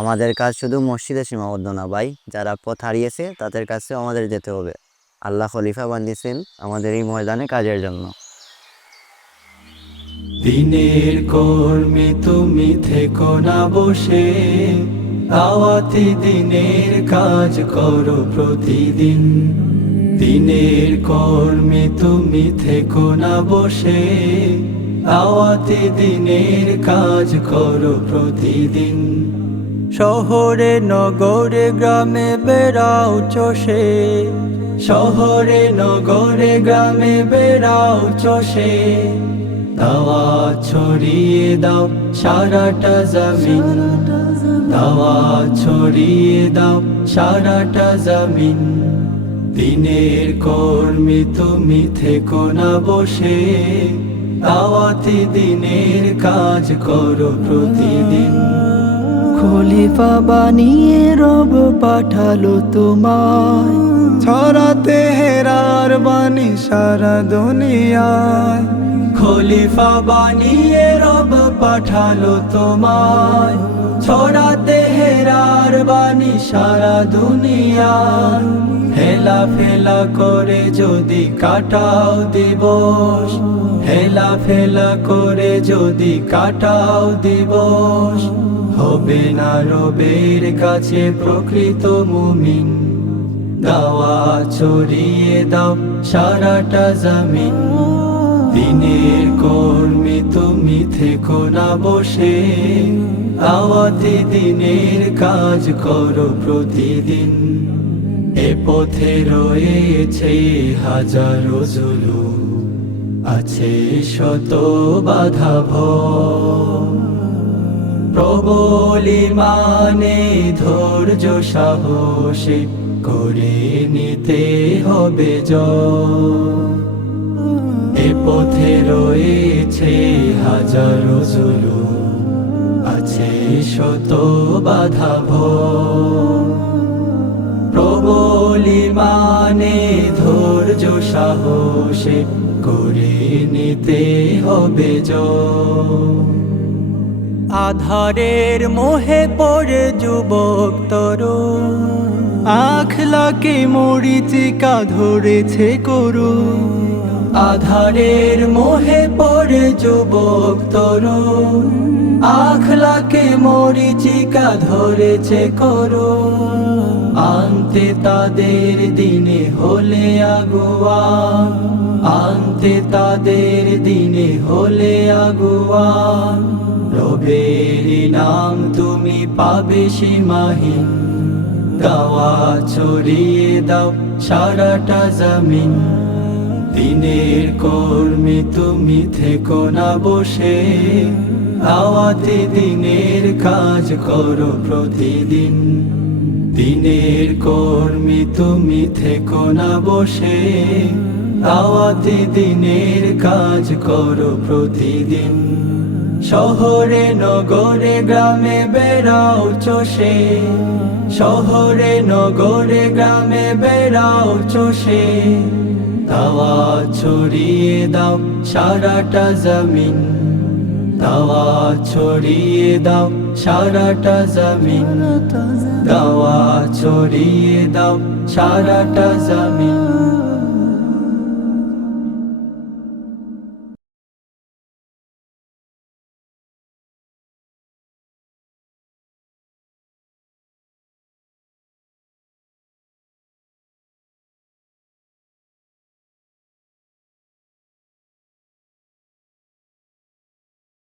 আমাদের কাজ শুধু মসজিদে সীমাবদ্ধ না ভাই, যারা পথ হারিয়েছে তাদের কাছেও আমাদের যেতে হবে। আল্লাহ খলিফা বানিয়েছেন আমাদের এই ময়দানে কাজের জন্য। দিনের কর্মে তুমি থেকো না বসে, দাওয়াতি দিনের কাজ করো প্রতিদিন। দিনের কর্মে তুমি থেকো না বসে, দাওয়াতি দিনের কাজ করো প্রতিদিন। শহরে নগরে গ্রামে বেড়াও চষে, শহরে নগরে গ্রামে বেড়াও চষে, দাওয়াত ছড়িয়ে দাও সারাটা জমিন, দাওয়াত ছড়িয়ে দাও সারাটা জমিন। দিনের কর্মে তুমি থেকো না বসে, দাওয়াতি দিনের কাজ করো প্রতিদিন। খলিফা বানিয়ে রব পাঠালো তোমায়, ছড়াতে হেরার বাণী সারা দুনিয়ায়। খলিফা বানিয়ে রব পাঠালো তোমায়, ছড়াতে হেরার বাণী সারা দুনিয়ায়। হেলা ফেলা করে যদি কাটাও দিবস, হেলা ফেলা করে যদি কাটাও দিবস, হবে না রবের কাছে প্রকৃত মুমিন। দাওয়াত ছড়িয়ে দাও সারাটা জমিন। দিনের কর্মে তুমি থেকো না বসে, দাওয়াতি দিনের কাজ করো প্রতিদিন। এ পথে রয়েছে হাজারো জুলুম, আছে শত বাধা ভয়। প্রবল ইমানে ধৈর্য সাহসে করে নিতে হবে জয়। এ পথে রয়েছে হাজারো জুলুম, আছে শত বাধা ভয়। প্রবল ইমানে ধৈর্য সাহসে করে নিতে হবে জয়। আধারের মোহে পড়ে যুবক তরুণ, আখলাকে মরিচিকা ধরেছে করু। আধারের মোহে পড়ে যুবক তরুণ, আখলাকে মরিচিকা ধরেছে করু। আনতে তাদের দিনে হলে আগুয়ান, আনতে তাদের দিনে হলে আগুয়ান। রবের নাম তুমি পাবে সীমাহীন, দাওয়াত ছড়িয়ে দাও সারাটা জমিন। দিনের কর্মে তুমি থেকো না বসে, দাওয়াতি দিনের কাজ করো প্রতিদিন। দিনের কর্মে তুমি থেকো না বসে, দাওয়াতি দিনের কাজ করো প্রতিদিন। শহরে নগরে গ্রামে বেড়াও চষে, শহরে নগরে গ্রামে বেড়াও চষে, দাওয়াত ছড়িয়ে দাও সারাটা জমিন, দাওয়াত ছড়িয়ে দাও সারাটা জমিন, দাওয়াত ছড়িয়ে দাও সারাটা জমিন।